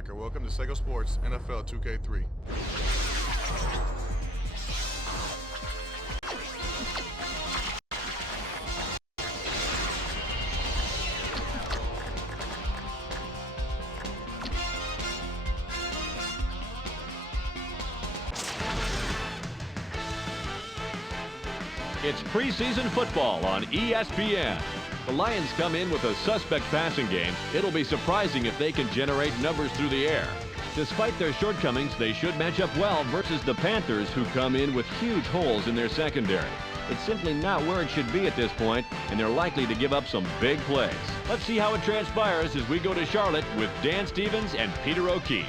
linebacker. Welcome to Sego Sports NFL 2K3. It's preseason football on ESPN. The Lions come in with a suspect passing game. It'll be surprising if they can generate numbers through the air. Despite their shortcomings, they should match up well versus the Panthers, who come in with huge holes in their secondary. It's simply not where it should be at this point, and they're likely to give up some big plays. Let's see how it transpires as we go to Charlotte with Dan Stevens and Peter O'Keefe.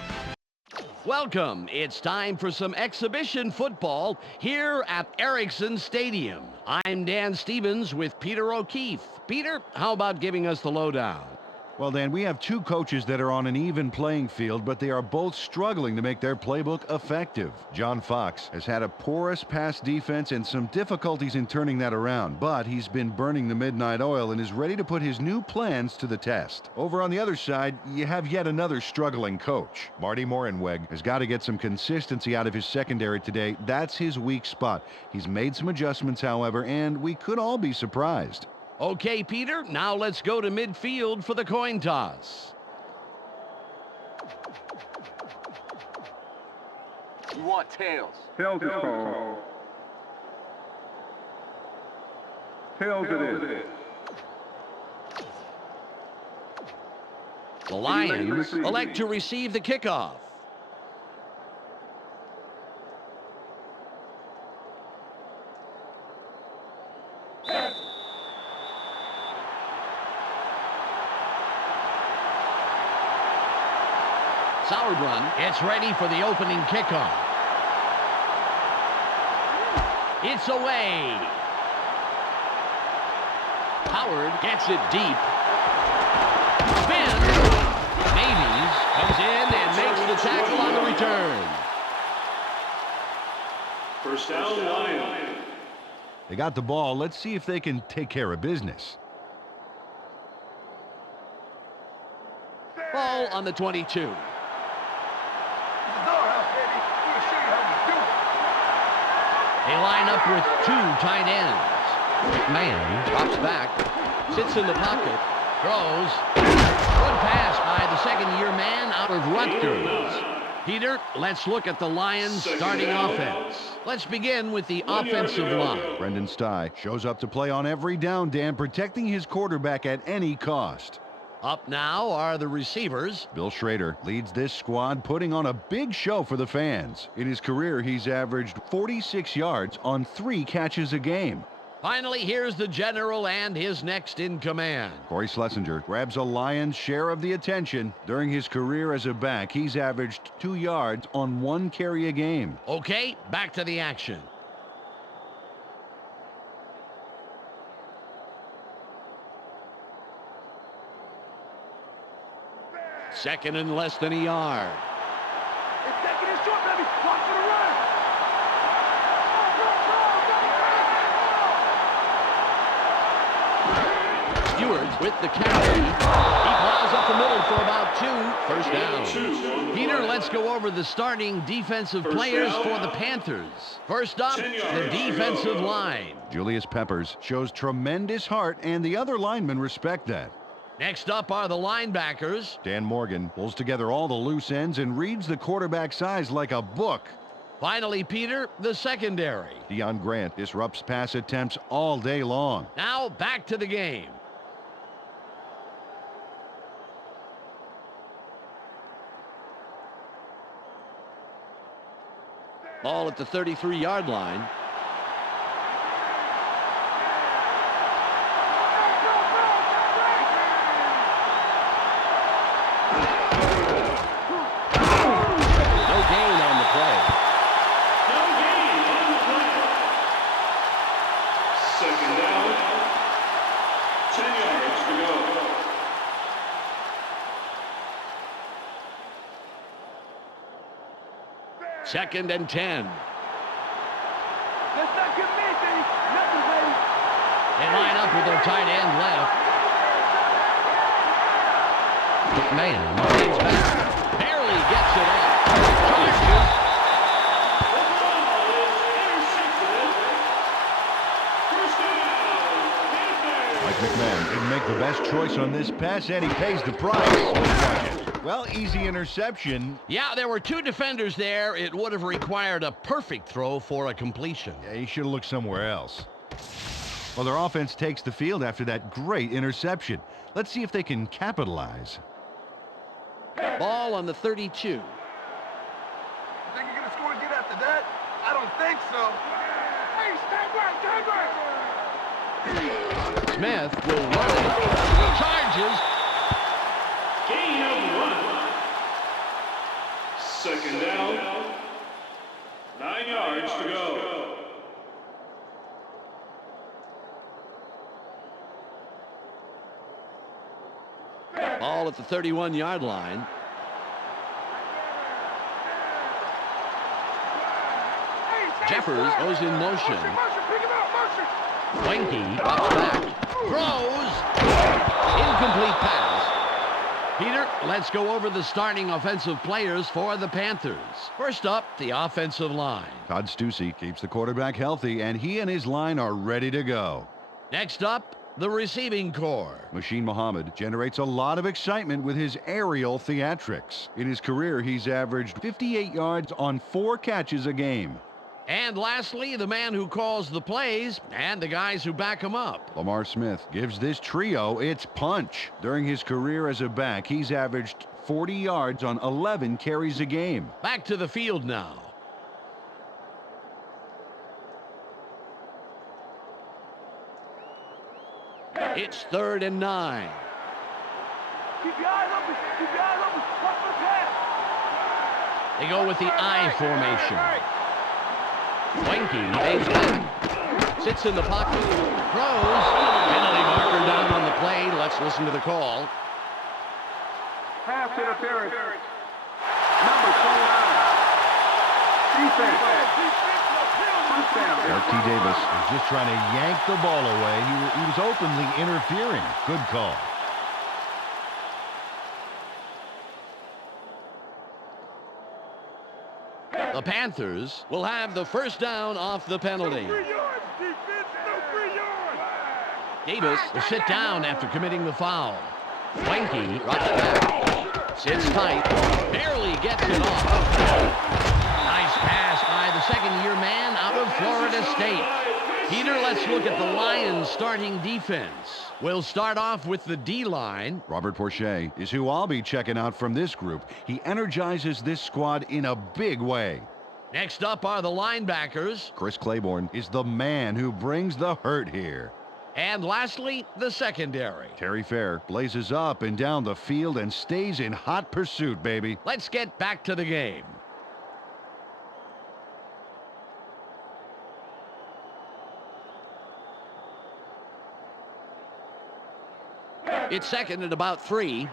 Welcome. It's time for some exhibition football here at Erickson Stadium. I'm Dan Stevens with Peter O'Keefe. Peter, how about giving us the lowdown? Well, Dan, we have two coaches that are on an even playing field, but they are both struggling to make their playbook effective. John Fox has had a porous pass defense and some difficulties in turning that around, but he's been burning the midnight oil and is ready to put his new plans to the test. Over on the other side, you have yet another struggling coach. Marty Morenweg has got to get some consistency out of his secondary today. That's his weak spot. He's made some adjustments, however, and we could all be surprised. Okay, Peter, now let's go to midfield for the coin toss. You want tails. Tails is called. Tails it is. The Lions elect to receive the kickoff. Sauerbrunn gets ready for the opening kickoff. It's away. Howard gets it deep. Spin. Mays comes in and makes the tackle on the return. First down, Lions. They got the ball. Let's see if they can take care of business. Ball on the 22. They line up with two tight ends. McMahon drops back, sits in the pocket, throws. Good pass by the second-year man out of Rutgers. Peter, let's look at the Lions' starting offense. Let's begin with the offensive line. Brendan Stye shows up to play on every down, Dan, protecting his quarterback at any cost. Up now are the receivers. Bill Schrader leads this squad, putting on a big show for the fans. In his career, he's averaged 46 yards on 3 catches a game. Finally, here's the general and his next in command. Corey Schlesinger grabs a lion's share of the attention. During his career as a back, he's averaged 2 yards on 1 carry a game. Okay, back to the action. Second and less than a yard. It's taking it short, baby. Watch for the run. Stewart with the carry. He plows up the middle for about 2. First down. Peter, let's go over the starting defensive players for the Panthers. First up, the defensive line. Julius Peppers shows tremendous heart, and the other linemen respect that. Next up are the linebackers. Dan Morgan pulls together all the loose ends and reads the quarterback's eyes like a book. Finally, Peter, the secondary. Deion Grant disrupts pass attempts all day long. Now back to the game. Ball at the 33-yard line. Second down. 10 yards to go. Second and 10. Let's not get busy. Nothing, baby. They line up with their tight end left. McMahon gets back. Barely Davis on this pass, and he pays the price. Let's watch it. Well, easy interception. Yeah, there were two defenders there. It would have required a perfect throw for a completion. Yeah, he should have looked somewhere else. Well, their offense takes the field after that great interception. Let's see if they can capitalize. Ball on the 32. Think you're gonna score and get after that? I don't think so. Hey, stand back, stand back! Smith will run it. Charges. Gain of 1. Second down. 9 yards to go. Ball at the 31-yard line. Jeffers goes in motion. Wanky drops back. Throws. Incomplete pass. Peter, let's go over the starting offensive players for the Panthers. First up, the offensive line. Todd Stussy keeps the quarterback healthy, and he and his line are ready to go. Next up, the receiving corps. Machine Muhammad generates a lot of excitement with his aerial theatrics. In his career, he's averaged 58 yards on 4 catches a game. And lastly, the man who calls the plays and the guys who back him up. Lamar Smith gives this trio its punch. During his career as a back, he's averaged 40 yards on 11 carries a game. Back to the field now. It's 3rd and 9. Keep your eyes open, keep your eyes open. Watch for the pass. They go with the I formation. Wanky aims back. Sits in the pocket. Throws. Penalty marker down on the play. Let's listen to the call. Pass interference. Number 29. Defense. First down. T. Davis is just trying to yank the ball away. He was openly interfering. Good call. The Panthers will have the first down off the penalty. 3 yards, defense, no 3 yards. Davis will sit down after committing the foul. Wanky drops back. Sits tight. Barely gets it off. Nice pass by the second-year man out of Florida State. Peter, let's look at the Lions' starting defense. We'll start off with the D-line. Robert Porcher is who I'll be checking out from this group. He energizes this squad in a big way. Next up are the linebackers. Chris Claiborne is the man who brings the hurt here. And lastly, the secondary. Terry Fair blazes up and down the field and stays in hot pursuit, baby. Let's get back to the game. It's second and about 3.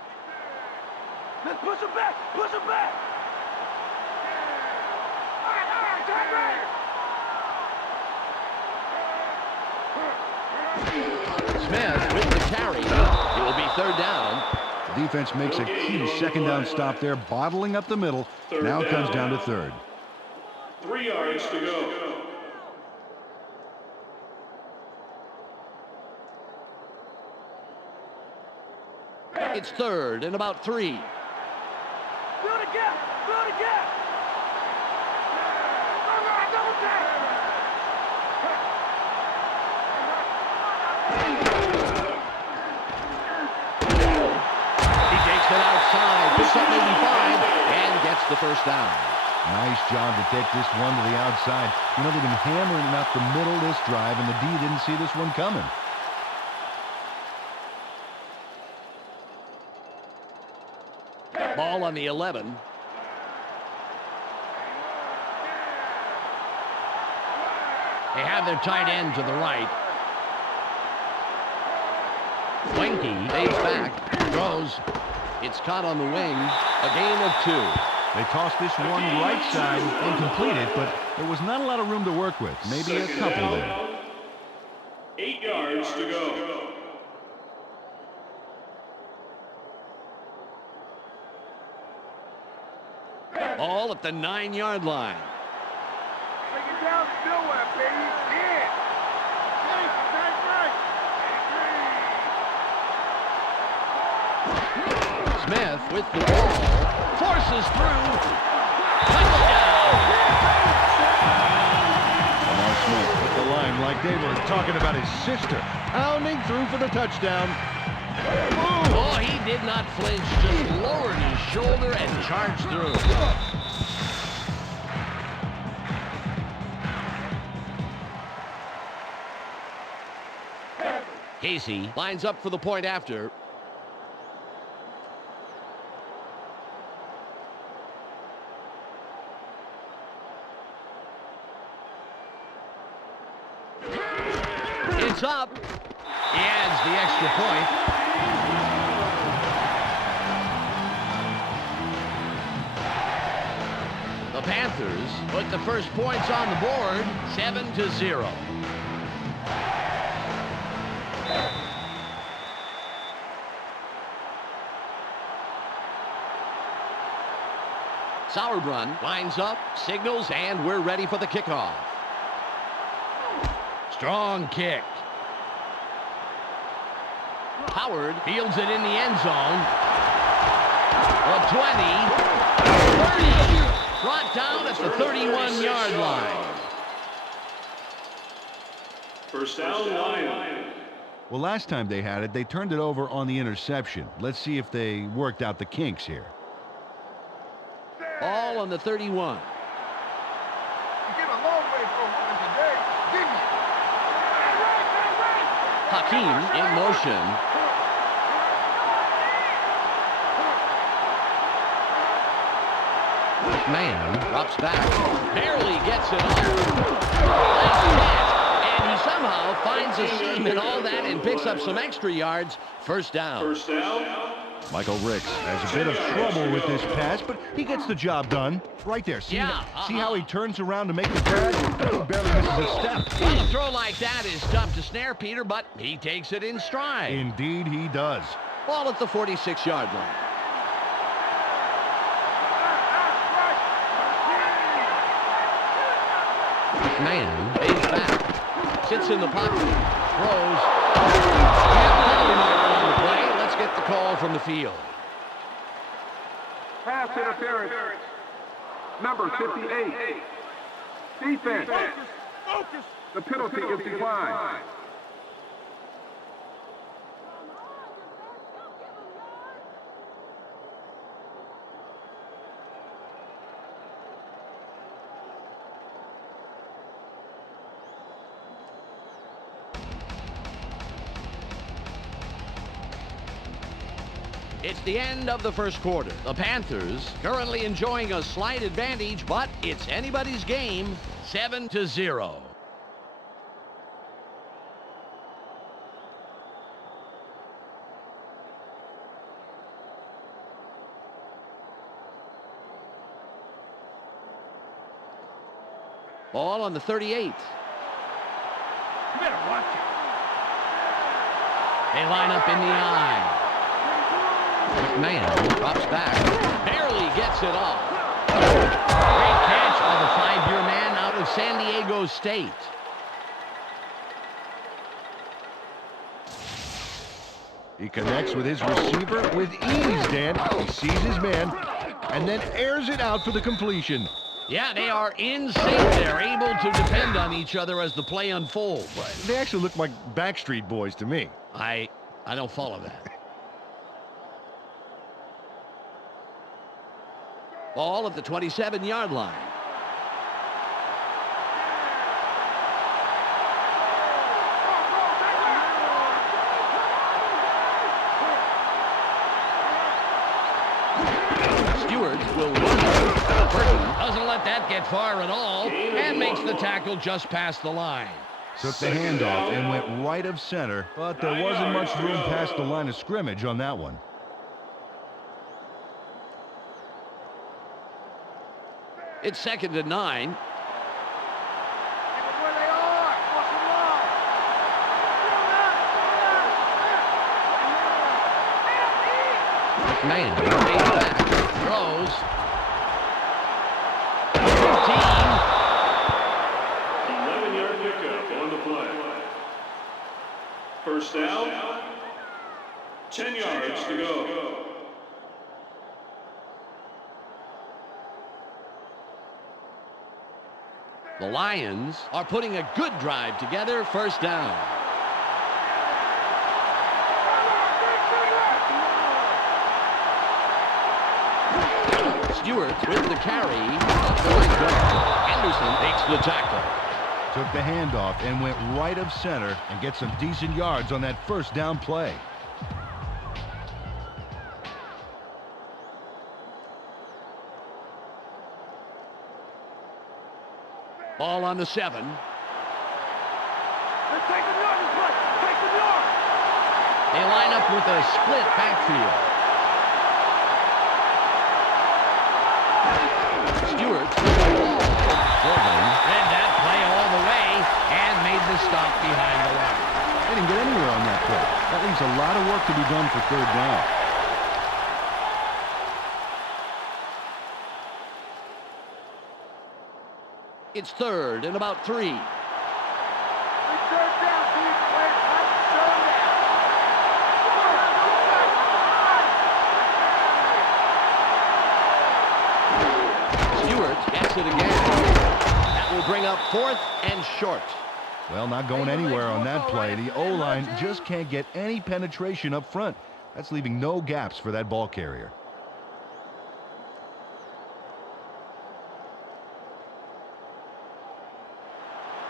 Let's push him back, push him back. All right, time back. Smith with the carry. It will be 3rd down. The defense makes a key second down stop there, bottling up the middle. Now it comes down to 3rd. 3 yards to go. It's 3rd and about 3. Build a gap, build a gap. All right, double He takes it outside, picks up maybe 5, and gets the first down. Nice job to take this one to the outside. You know, they've been hammering it up the middle this drive, and the D didn't see this one coming. Ball on the 11. They have their tight end to the right. Wanky stays back, throws. It's caught on the wing. A gain of 2. They tossed this one right side and completed, but there was not a lot of room to work with. Maybe a couple there. 8 yards to go. Ball at the 9-yard line. Take it down, nowhere, baby. Yeah. Right. Smith with the ball. Forces through. Touchdown. Lamar Smith with the line like they were talking about his sister. Pounding through for the touchdown. Oh, he did not flinch. Just lowered his shoulder and charged through. Casey lines up for the point after. It's up. He adds the extra point. The Panthers put the first points on the board, 7-0. Sauerbrunn lines up, signals, and we're ready for the kickoff. Strong kick. Howard fields it in the end zone. The 20, 30, brought down at the 31-yard line. First down, Lions. Well, last time they had it, they turned it over on the interception. Let's see if they worked out the kinks here. All on the 31. You came a long way for a woman today, didn't you? Hakeem in motion. Man drops back. Barely gets it off. Nice catch. And he somehow finds a seam in all that and picks up some extra yards. First down. First down. Michael Ricks has a bit of trouble with this pass, but he gets the job done. Right there. See how he turns around to make the grab? He barely misses a step. Well, a throw like that is tough to snare, Peter, but he takes it in stride. Indeed he does. Ball at the 46-yard line. Man pays back. Sits in the pocket. Throws. Penalty mark on the play. Let's get the call from the field. Pass interference. Number 58. Defense. Focus. The penalty is declined. It's the end of the first quarter. The Panthers currently enjoying a slight advantage, but it's anybody's game, 7-0. Ball on the 38. You better watch it. They line up in the eye. Man drops back. Barely gets it off. Great catch by the 5-year man out of San Diego State. He connects with his receiver with ease, Dan. He sees his man and then airs it out for the completion. Yeah, they are in sync. They're able to depend on each other as the play unfolds. They actually look like Backstreet Boys to me. I don't follow that. Ball at the 27-yard line. Stewart will run. Burton doesn't let that get far at all and makes the tackle just past the line. Took the handoff and went right of center, but there wasn't much room past the line of scrimmage on that one. It's 2nd and 9. Where they are. Watch them run. Man, pays back, throws. 11-yard pickup on the play. First down. 10 yards to go. The Lions are putting a good drive together. First down. Stewart with the carry. Henderson takes the tackle. Took the handoff and went right of center and get some decent yards on that first down play. Ball on the 7. Let's take the yard, take the yard. They line up with a split backfield. Stewart read that play all the way and made the stop behind the line. They didn't get anywhere on that play. That leaves a lot of work to be done for third down. It's third and about 3. We third down, please. Third down. Stewart gets it again. That will bring up 4th and short. Well, not going anywhere on that play. The O-line just can't get any penetration up front. That's leaving no gaps for that ball carrier.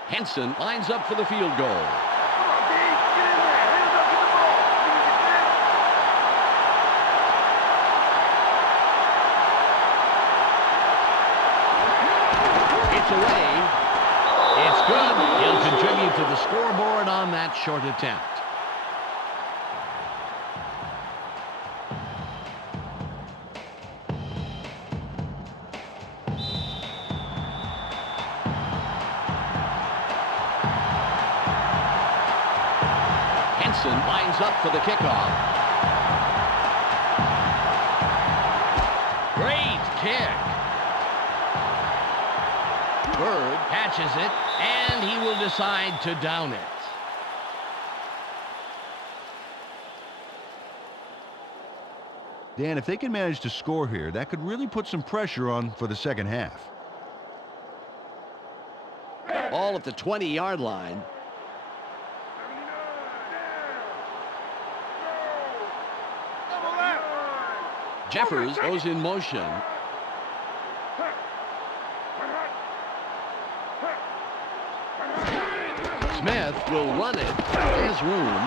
Henson lines up for the field goal. Come on, D. Get in there. Hands up, get the ball. It's away. It's good. He'll contribute to the scoreboard on that short attempt. Henson lines up for the kickoff. Great kick. Bird catches it, and he will decide to down it. Dan, if they can manage to score here, that could really put some pressure on for the second half. Ball at the 20-yard line. Jeffers goes in motion. Smith will run it. There's room.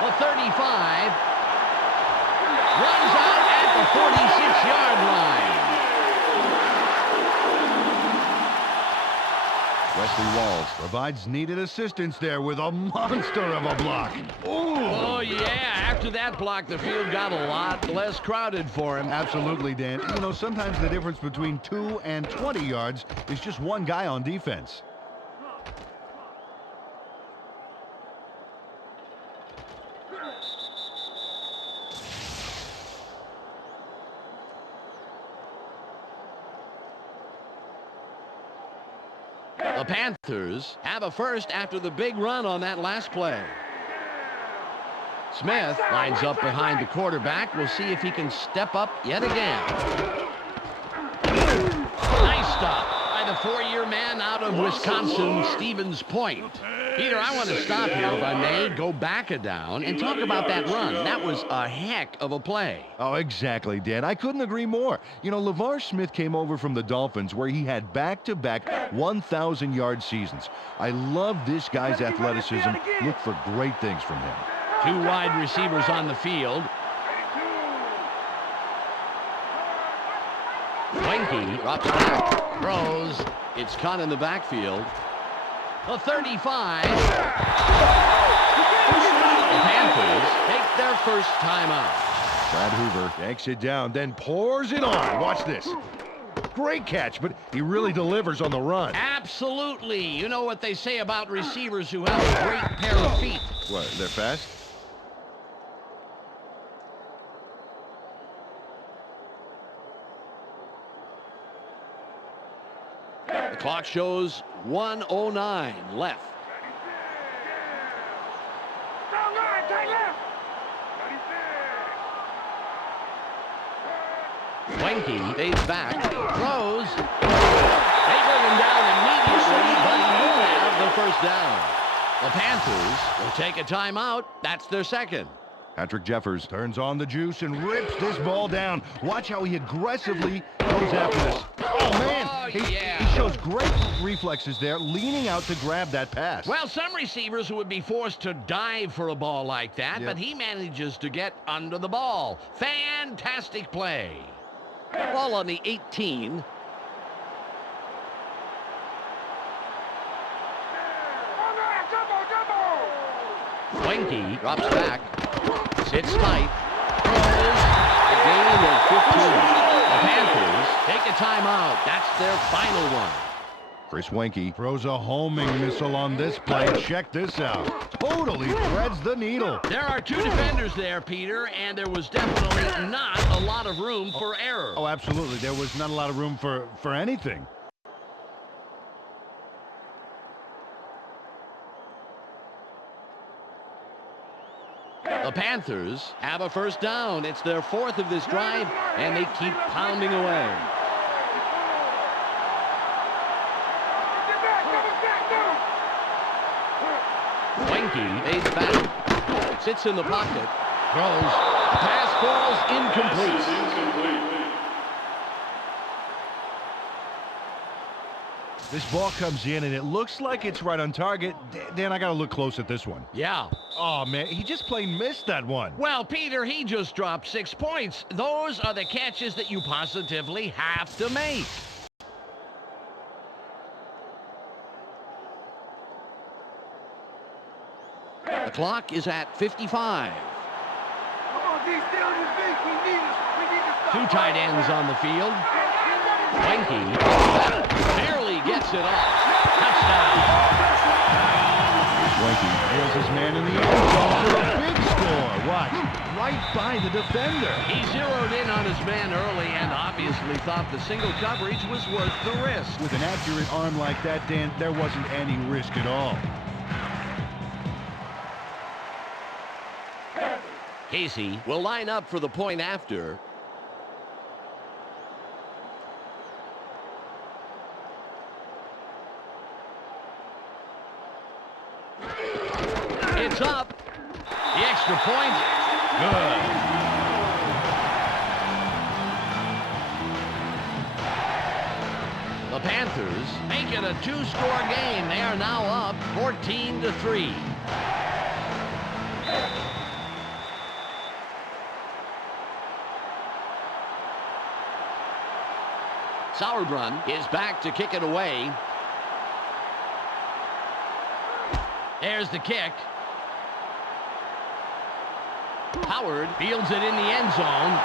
The 35 runs out at the 46-yard line. Wesley Walls provides needed assistance there with a monster of a block. Oh, yeah. After that block, the field got a lot less crowded for him. Absolutely, Dan. You know, sometimes the difference between 2 and 20 yards is just one guy on defense. The Panthers have a first after the big run on that last play. Smith lines up behind the quarterback. We'll see if he can step up yet again. Nice stop by the 4-year man out of Wisconsin, Stevens Point. Peter, I want to stop here, if I may, go back a down, and talk about that run. That was a heck of a play. Oh, exactly, Dan. I couldn't agree more. You know, LeVar Smith came over from the Dolphins where he had back-to-back 1,000-yard seasons. I love this guy's athleticism. Look for great things from him. 2 wide receivers on the field. Wenke drops back, throws. It's caught in the backfield. The 35. The Panthers take their first timeout. Brad Hoover takes it down, then pours it on. Watch this. Great catch, but he really delivers on the run. Absolutely. You know what they say about receivers who have a great pair of feet. What, they're fast? The clock shows 1:09 left. Wenke stays back, throws. him down immediately, but he will have the first down. The Panthers will take a timeout. That's their second. Patrick Jeffers turns on the juice and rips this ball down. Watch how he aggressively goes after this. Oh, man. He shows great reflexes there, leaning out to grab that pass. Well, some receivers would be forced to dive for a ball like that, Yep. but he manages to get under the ball. Fantastic play. Ball on the 18. Winky drops back, sits tight, throws, a gain of 15. The Panthers take a timeout. That's their final one. Chris Wenke throws a homing missile on this play. Check this out. Totally threads the needle. There are two defenders there, Peter, and there was definitely not a lot of room for error. Oh, absolutely. There was not a lot of room for anything. The Panthers have a first down. It's their fourth of this drive, and they keep pounding away. Winky fades back, sits in the pocket, throws, pass falls incomplete. This ball comes in, and it looks like it's right on target. Dan, I got to look close at this one. Yeah. Oh, man, he just plain missed that one. Well, Peter, he just dropped 6 points. Those are the catches that you positively have to make. The clock is at 55. Come on, D, stay on your feet. We need to stop. Two tight ends on the field. Winky barely gets it off. Touchdown. Wenke nails his man in the end zone for a big score. Watch, right by the defender. He zeroed in on his man early and obviously thought the single coverage was worth the risk. With an accurate arm like that, Dan, there wasn't any risk at all. Casey will line up for the point after. It's up. The extra point. Good. The Panthers make it a two-score game. They are now up 14-3. Sauerbrunn is back to kick it away. There's the kick. Howard fields it in the end zone.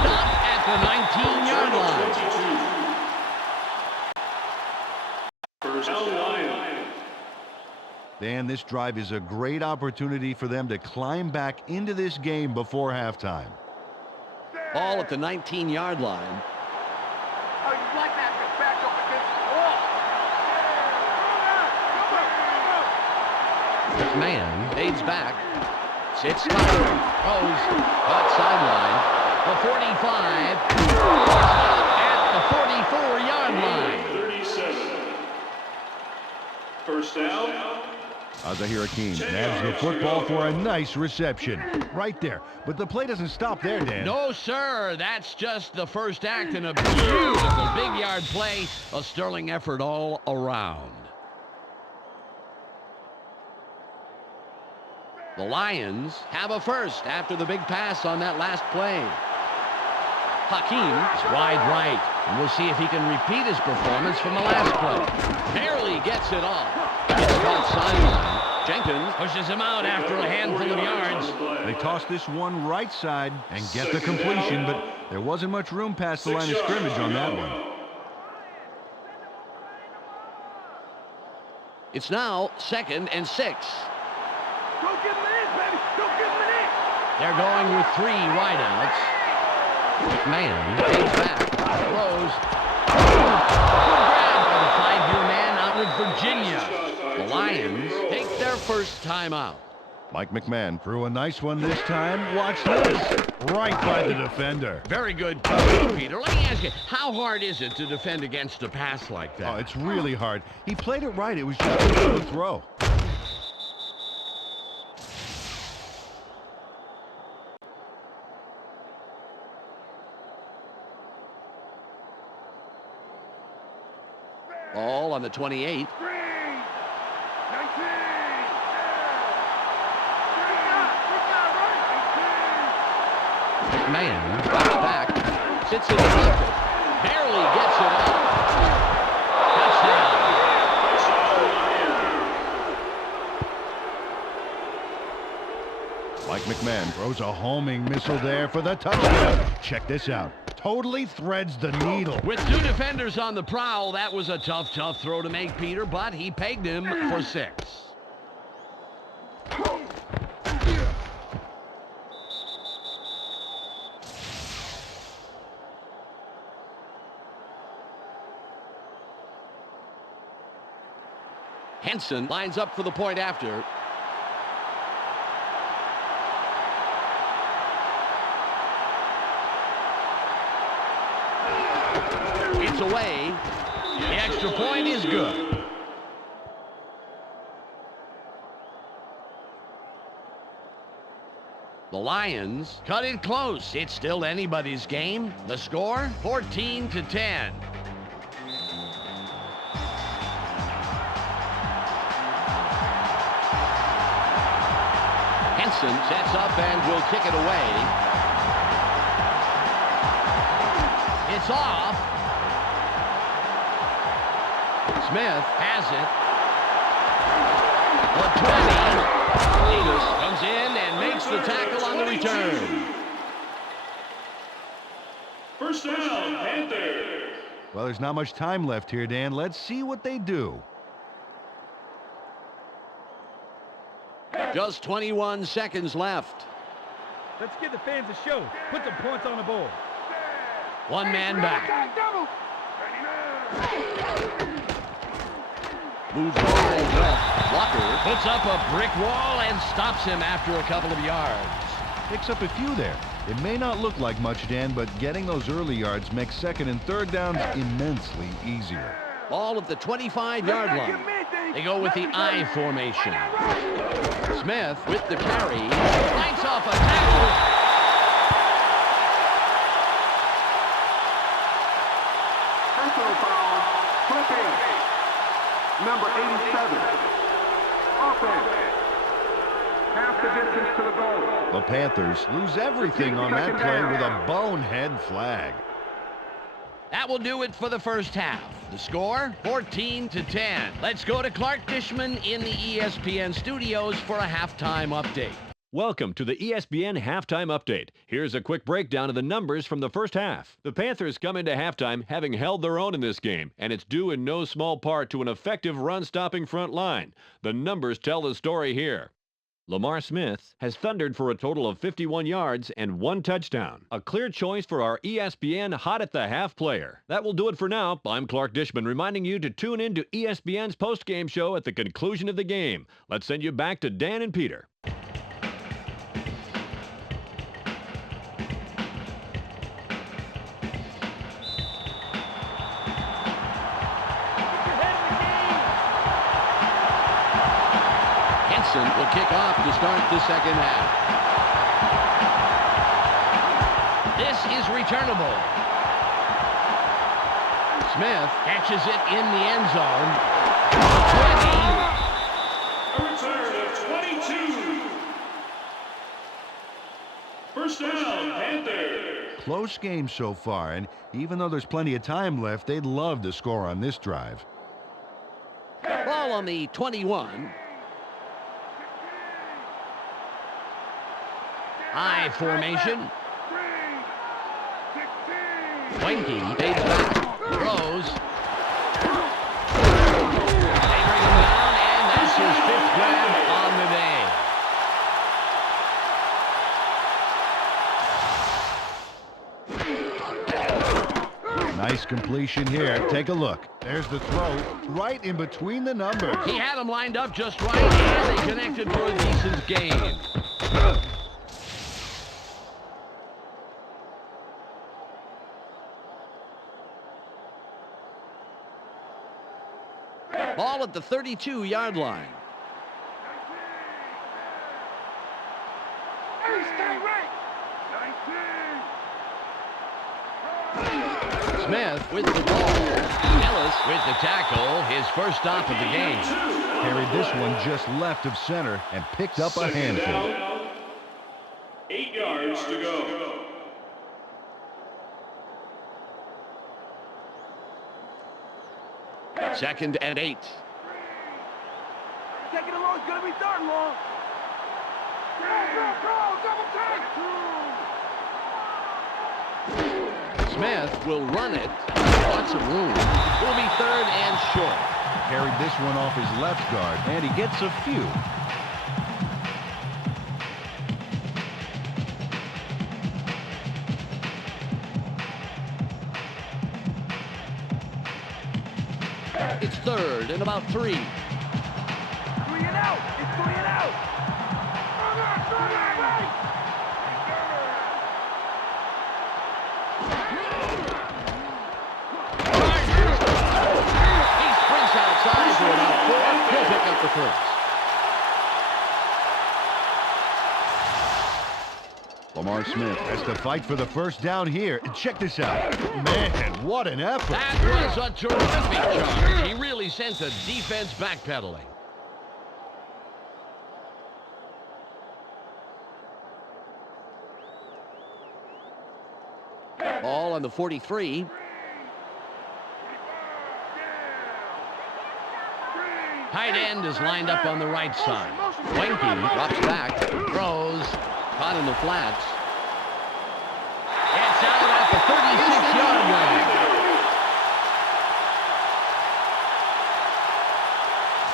Stop at the 19-yard line. First down. Dan, this drive is a great opportunity for them to climb back into this game before halftime. Ball at the 19-yard line. Oh, you like that to back up against the wall. McMahon fades back. Sits tight. Throws. Caught sideline. The 45. At the 44-yard line. 37. First down. Azahir Hakeem nabs the football for a nice reception. Right there. But the play doesn't stop there, Dan. No, sir. That's just the first act in a beautiful big-yard play. A sterling effort all around. The Lions have a first after the big pass on that last play. Hakeem is wide right. And we'll see if he can repeat his performance from the last play. Barely gets it off. It's caught sideline. Jenkins pushes him out after a handful of yards. They toss this one right side and get the completion, but there wasn't much room past the line of scrimmage on that one. It's now 2nd and 6. Go get him in, baby. Go get him in. They're going with 3 wideouts. McMahon fades back. Throws. Good grab by the 5-year man out of Virginia. The Lions take their first timeout. Mike McMahon threw a nice one this time. Watch this. Right by the defender. Very good coverage, Peter. Let me ask you, how hard is it to defend against a pass like that? Oh, it's really hard. He played it right. It was just a slow throw. Ball on the 28. McMahon drops back, sits in the pocket, barely gets it up. Touchdown. Mike McMahon throws a homing missile there for the touchdown. Check this out. Totally threads the needle. With two defenders on the prowl, that was a tough throw to make, Peter, but he pegged him for 6. Henson lines up for the point after. It's away. The extra point is good. The Lions cut it close. It's still anybody's game. The score, 14-10. Henson sets up and will kick it away. It's off. Smith has it. The 20. Davis comes in and makes the tackle on the return. First down, Panthers. Well, there's not much time left here, Dan. Let's see what they do. Just 21 seconds left. Let's give the fans a show. Put some points on the board. One man back. Moves the ball left. Walker puts up a brick wall and stops him after a couple of yards. Picks up a few there. It may not look like much, Dan, but getting those early yards makes second and third downs immensely easier. Ball at the 25-yard line. They go with the I formation. Smith with the carry. Lights off a tackle. Personal foul, flipping. Number 87. Offense. Half the distance to the goal. The Panthers lose everything on that play with a bonehead flag. That will do it for the first half. The score, 14-10. Let's go to Clark Dishman in the ESPN studios for a halftime update. Welcome to the ESPN Halftime Update. Here's a quick breakdown of the numbers from the first half. The Panthers come into halftime having held their own in this game, and it's due in no small part to an effective run-stopping front line. The numbers tell the story here. Lamar Smith has thundered for a total of 51 yards and 1 touchdown. A clear choice for our ESPN Hot at the Half player. That will do it for now. I'm Clark Dishman reminding you to tune in to ESPN's post-game show at the conclusion of the game. Let's send you back to Dan and Peter. Will kick off to start the second half. This is returnable. Smith catches it in the end zone. 20. A return of 22. First down, Panthers. Close game so far, and even though there's plenty of time left, they'd love to score on this drive. Ball on the 21. I formation. Wenke fades back, throws. They bring him down, and that's his 5th grab on the day. Nice completion here. Take a look. There's the throw right in between the numbers. He had him lined up just right, and they connected for a decent gain. Ball at the 32-yard line. Smith with the ball. Ellis with the tackle, his first stop of the game. Carried this one just left of center and picked up a handful. Down, 8 yards to go. Second and 8. Taking it long, it's gonna be third and long. Go, double take. Smith will run it. Lots of room. Will be third and short. Carried this one off his left guard, and he gets a few. It's third and about 3. 3 and out. It's 3 and out. He sprints outside for about 4. He'll pick up the first. Lamar Smith has to fight for the first down here. And check this out. Man, what an effort. That was a terrific charge. He really sent the defense backpedaling. Ball on the 43. Tight end is lined up on the right side. Winky drops back, throws, caught in the flats. It's out at the 36-yard line.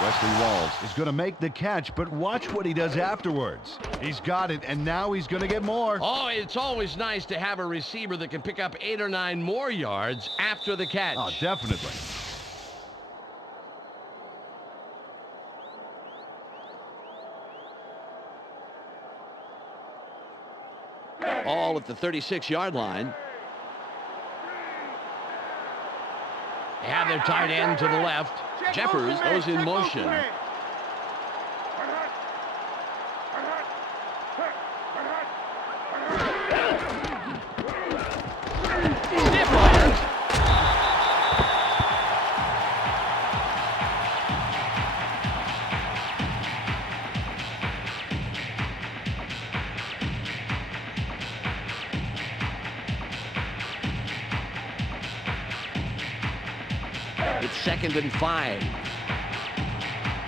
Wesley Walls is going to make the catch, but watch what he does afterwards. He's got it, and now he's going to get more. Oh, it's always nice to have a receiver that can pick up 8 or 9 more yards after the catch. Oh, definitely. All at the 36-yard line. They have their tight end to the left. Jeffers goes in motion. Stiff arm. It's 2nd and 5.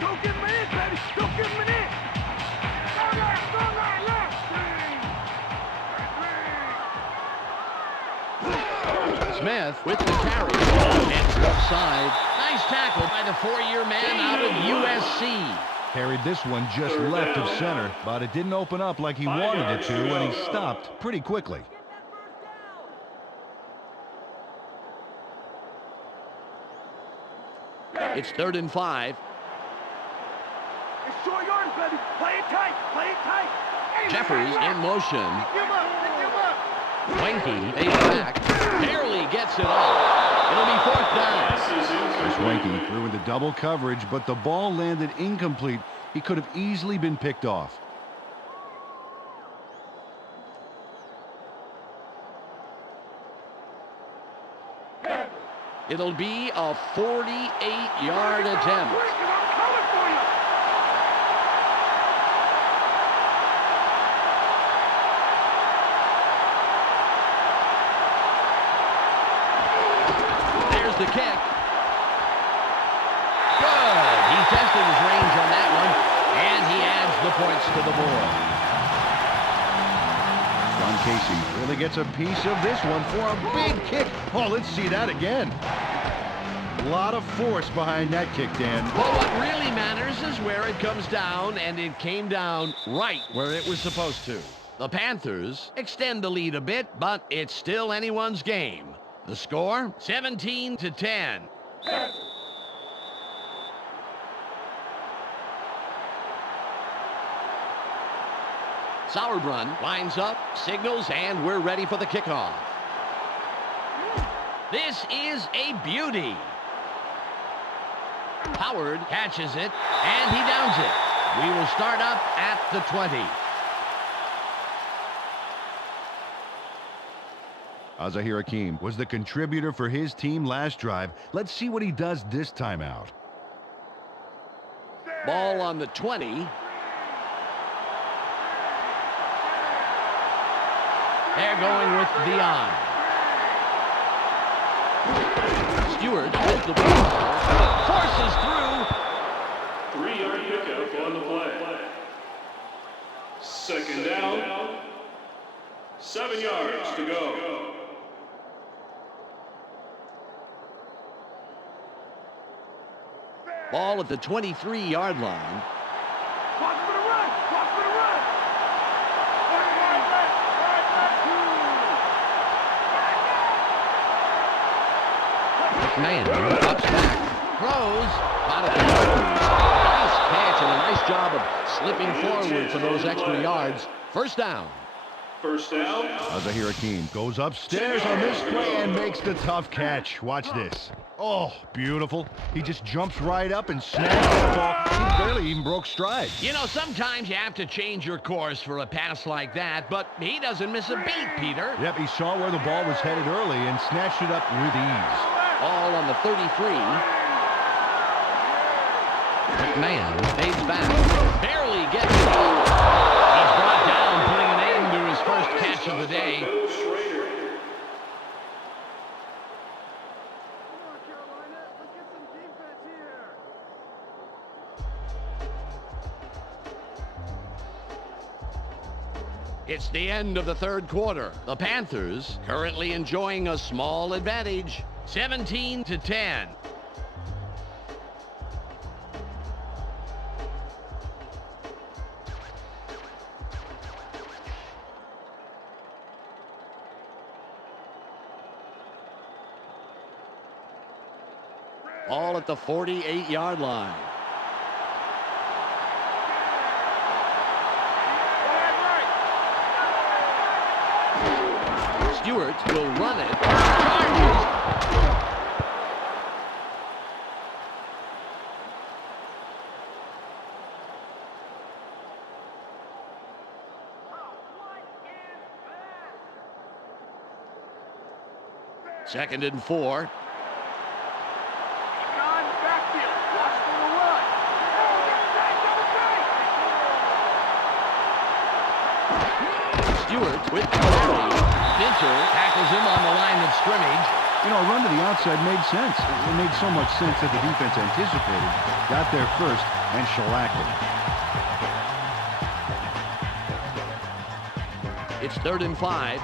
Don't give him an inch, baby. Don't give him an inch. Go left. Smith with the carry. And left side. Nice tackle by the 4-year man out of USC. Carried this one just left of center, but it didn't open up like he wanted it to, and he stopped pretty quickly. It's 3rd and 5. It's short yards, baby. Play it tight. Play it tight. Jeffers in motion. Pick him up. Pick him up. Winky pays back. Barely gets it off. It'll be 4th down. Chris Winky threw into double coverage, but the ball landed incomplete. He could have easily been picked off. It'll be a 48-yard attempt. Quick, and I'm coming for you. There's the kick. Good. He tested his range on that one, and he adds the points to the board. John Casey really gets a piece of this one for a big kick. Oh, let's see that again. A lot of force behind that kick, Dan. Well, what really matters is where it comes down, and it came down right where it was supposed to. The Panthers extend the lead a bit, but it's still anyone's game. The score, 17-10. Sauerbrunn lines up, signals, and we're ready for the kickoff. This is a beauty. Howard catches it, and he downs it. We will start up at the 20. Azahir Hakim was the contributor for his team last drive. Let's see what he does this time out. Ball on the 20. They're going with Dion. Stewart with the ball. Forces through. 3-yard pickup on the play. Second down. 7 yards to go. Ball at the 23-yard line. Watch for the run! Watch for the run! Man, drops back, throws, out of the nice catch and a nice job of slipping forward for those extra yards. First down. First down. Azahir Hakim goes upstairs on this play and makes the tough catch. Watch this. Oh, beautiful. He just jumps right up and snags the ball. He barely even broke stride. You know, sometimes you have to change your course for a pass like that, but he doesn't miss a beat, Peter. Yep, he saw where the ball was headed early and snatched it up with ease. All on the 33. McMahon fades back. Barely gets it off. He's brought down, putting an end to his first catch of the day. It's the end of the third quarter. The Panthers currently enjoying a small advantage, 17-10. All at the 48-yard line. Stewart will run it. Charges. Second and 4. Stewart with the carry. Fincher tackles him on the line of scrimmage. You know, a run to the outside made sense. It made so much sense that the defense anticipated. Got there first and shellacked it. It's 3rd and 5.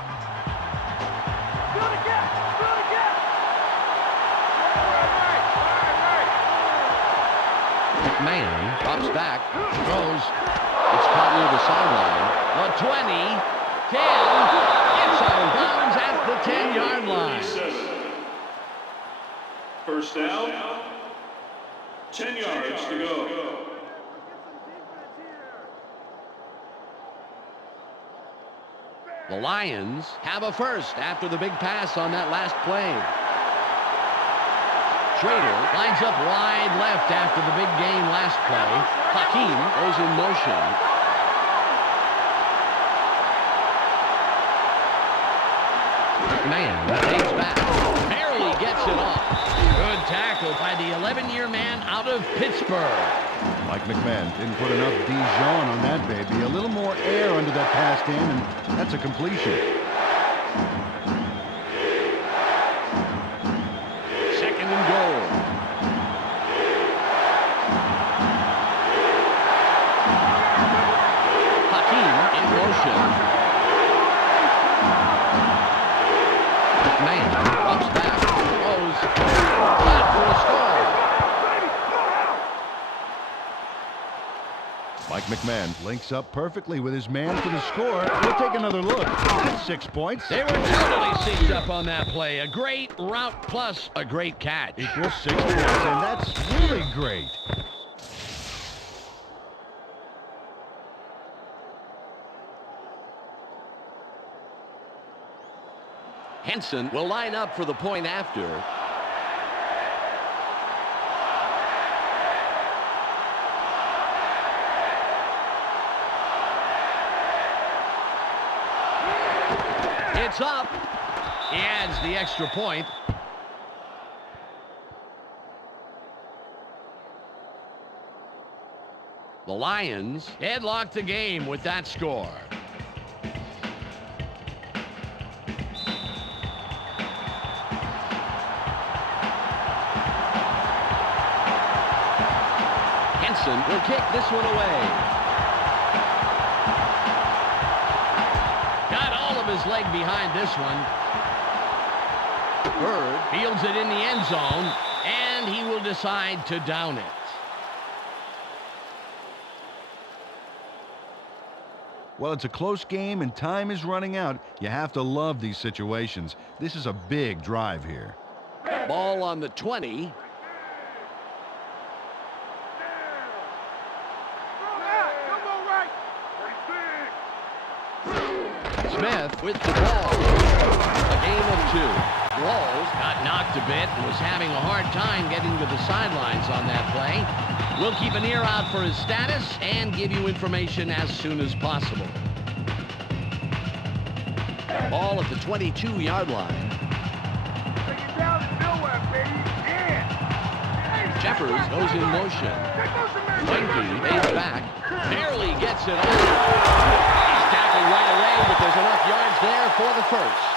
McMahon drops back, throws. It's caught near the sideline. The 20, 10, it's out of bounds at the 10-yard line. First down, 10 yards to go. The Lions have a first after the big pass on that last play. Schrader lines up wide left after the big game last play. Hakeem goes in motion. Man takes back. Barely gets it off. Good tackle by the 11-year man out of Pittsburgh. Mike McMahon didn't put enough Dijon on that baby. A little more air under that pass stand, and that's a completion. Second and goal. Hakeem in motion. Man drops back, throws, flat for a score. Mike McMahon links up perfectly with his man for the score. We'll take another look. That's 6 points. They were totally synced up on that play. A great route plus a great catch. Equals 6 points, and that's really great. Henson will line up for the point after. It's up. He adds the extra point. The Lions headlock the game with that score. Henson will kick this one away. Got all of his leg behind this one. Bird fields it in the end zone, and he will decide to down it. Well, it's a close game and time is running out. You have to love these situations. This is a big drive here. Ball on the 20. Smith with the ball. A gain of 2. Walls got knocked a bit and was having a hard time getting to the sidelines on that play. We'll keep an ear out for his status and give you information as soon as possible. Ball at the 22-yard line. Jeffers goes in motion. Wendy stays back. Barely gets it on. He's tackled right away, but there's enough yards there for the first.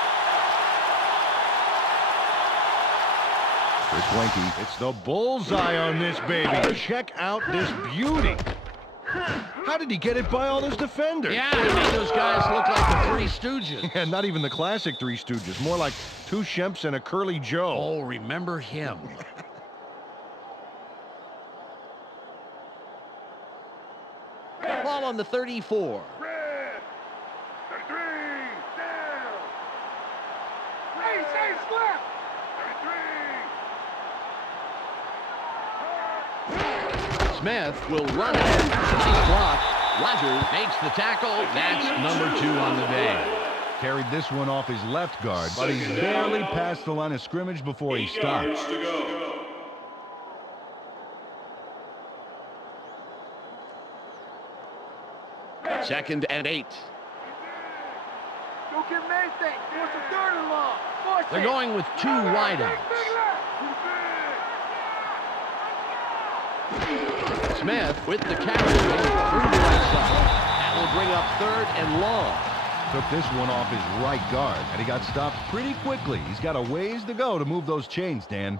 For Twinkie, it's the bullseye on this baby. Check out this beauty. How did he get it by all those defenders? Yeah, it made those guys look like the Three Stooges. And not even the classic Three Stooges. More like two Shemps and a Curly Joe. Oh, remember him. Ball on the 34. Red. 33. Down. Say, slap. 33. Smith will run it. Nice block. Rogers makes the tackle. That's number 2 on the day. Carried this one off his left guard, but he's barely past the line of scrimmage before he stopped. Second and 8. Don't give him anything. Force a third and long. They're going with 2 wideouts. Smith with the carry through the right side. That will bring up 3rd and long. Took this one off his right guard, and he got stopped pretty quickly. He's got a ways to go to move those chains, Dan.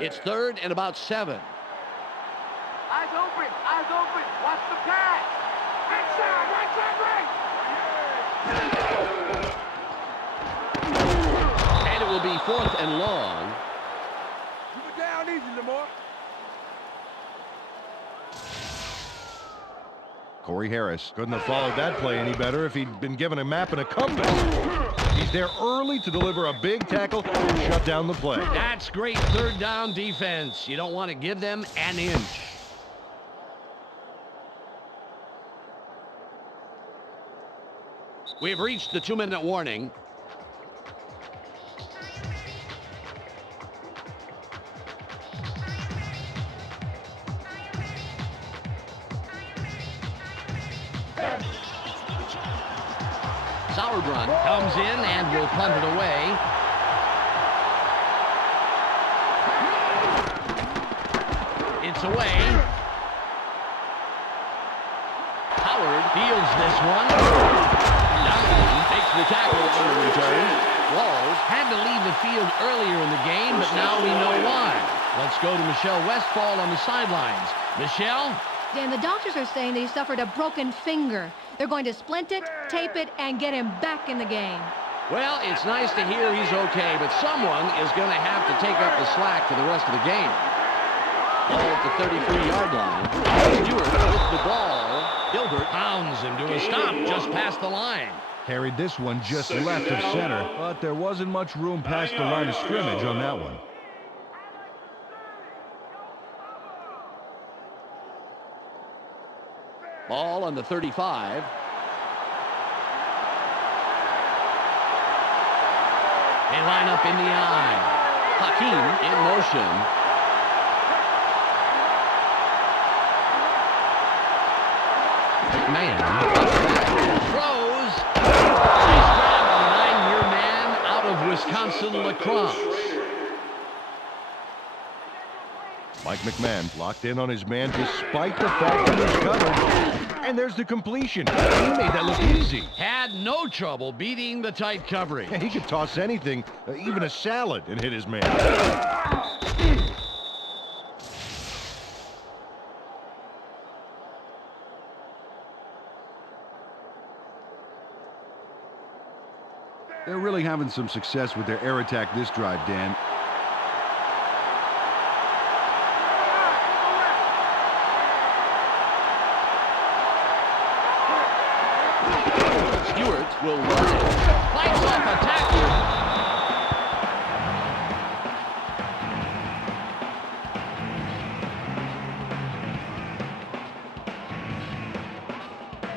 It's 3rd and about 7. Eyes open. Eyes open. Watch the pass. Right side. And it will be 4th and long. Keep it down easy, Lamar. Corey Harris couldn't have followed that play any better if he'd been given a map and a compass. He's there early to deliver a big tackle and shut down the play. That's great 3rd down defense. You don't want to give them an inch. We've reached the 2-minute warning. Sauerbrunn comes in and will punt it away. It's away. Howard fields this one. Duncan takes the tackle on the return. Walls had to leave the field earlier in the game, but now we know why. Let's go to Michelle Westfall on the sidelines. Michelle? Dan, the doctors are saying that he suffered a broken finger. They're going to splint it, tape it, and get him back in the game. Well, it's nice to hear he's okay, but someone is going to have to take up the slack for the rest of the game. Ball at the 33-yard line. Stewart with the ball. Gilbert pounds him to a stop just past the line. Carried this one just left of center, but there wasn't much room past the line of scrimmage on that one. Ball on the 35. They line up in the eye. Hakeem in motion. Man throws. Nice grab on a 9-year man out of Wisconsin lacrosse. Mike McMahon locked in on his man despite the fact he was covered. And there's the completion. He made that look easy. Had no trouble beating the tight coverage. He could toss anything, even a salad, and hit his man. They're really having some success with their air attack this drive, Dan. Stewart will run it. Fights off a tackler.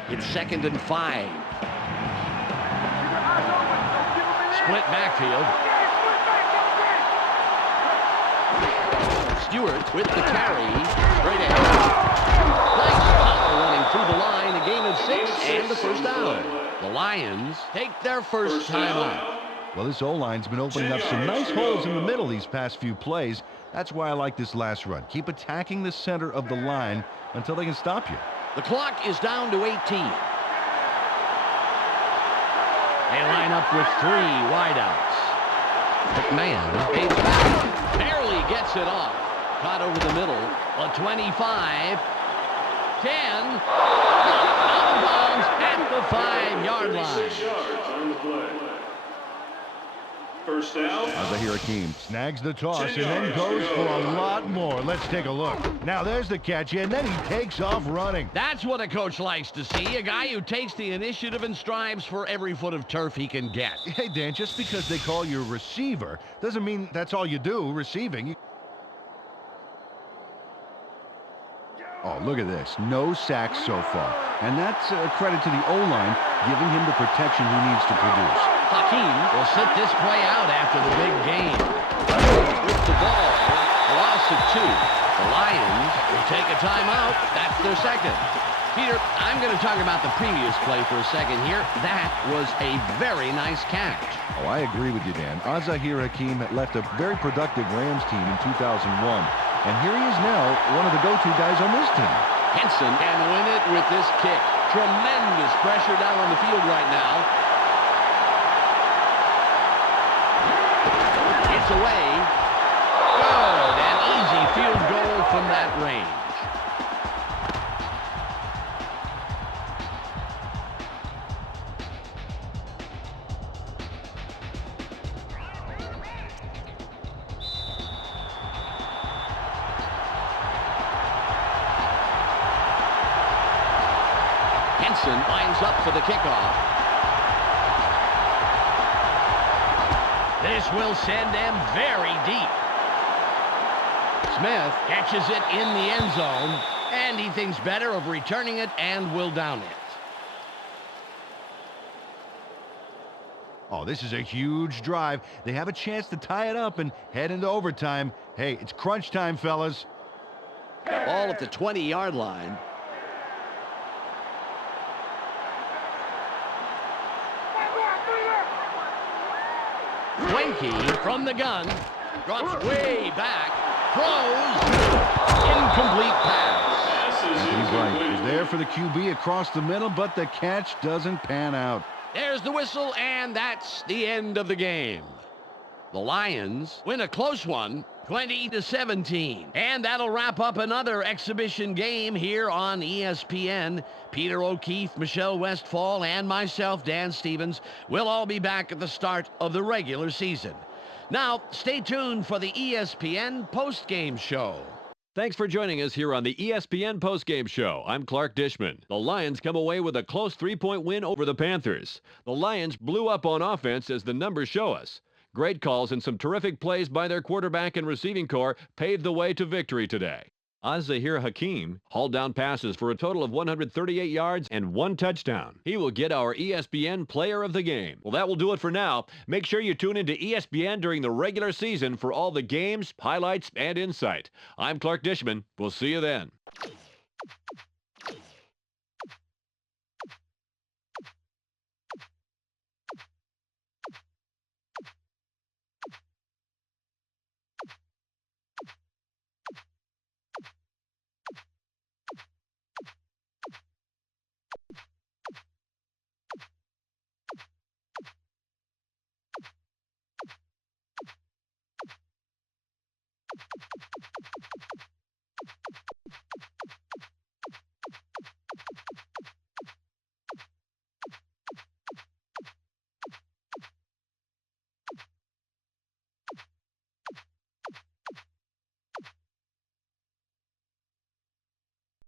It's 2nd and 5. Split backfield. Stewart with the carry. Straight ahead. Nice power running through the line. A gain of 6 and the first down. The Lions take their first time out. Well, this O-line's been opening up some nice holes in the middle these past few plays. That's why I like this last run. Keep attacking the center of the line until they can stop you. The clock is down to 18. They line up with 3 wideouts. McMahon pays back. Barely gets it off. Caught over the middle. A 25. 10. Out of bounds at the 5-yard line. 6 yards on the play. First down. Azahir Hakeem snags the toss and then goes for a lot more. Let's take a look. Now there's the catch, and then he takes off running. That's what a coach likes to see. A guy who takes the initiative and strives for every foot of turf he can get. Hey, Dan, just because they call you a receiver doesn't mean that's all you do, receiving. Oh, look at this. No sacks so far. And that's a credit to the O-line, giving him the protection he needs to produce. Hakeem will sit this play out after the big game. With the ball, a loss of 2. The Lions will take a timeout. That's their second. Peter, I'm going to talk about the previous play for a second here. That was a very nice catch. Oh, I agree with you, Dan. Azahir Hakeem left a very productive Rams team in 2001. And here he is now, one of the go-to guys on this team. Henson can win it with this kick. Tremendous pressure down on the field right now. It's away. Good. An easy field goal from that range. Henson lines up for the kickoff. This will send them very deep. Smith catches it in the end zone, and he thinks better of returning it and will down it. Oh, this is a huge drive. They have a chance to tie it up and head into overtime. Hey, it's crunch time, fellas. Ball at the 20-yard line. Wenke from the gun, drops way back, throws, incomplete pass. Anthony Bright is there for the QB across the middle, but the catch doesn't pan out. There's the whistle, and that's the end of the game. The Lions win a close one, 20-17. And that'll wrap up another exhibition game here on ESPN. Peter O'Keefe, Michelle Westfall, and myself, Dan Stevens, will all be back at the start of the regular season. Now, stay tuned for the ESPN postgame show. Thanks for joining us here on the ESPN postgame show. I'm Clark Dishman. The Lions come away with a close 3-point win over the Panthers. The Lions blew up on offense as the numbers show us. Great calls and some terrific plays by their quarterback and receiving corps paved the way to victory today. Az-Zahir Hakim hauled down passes for a total of 138 yards and 1 touchdown. He will get our ESPN Player of the Game. Well, that will do it for now. Make sure you tune into ESPN during the regular season for all the games, highlights, and insight. I'm Clark Dishman. We'll see you then.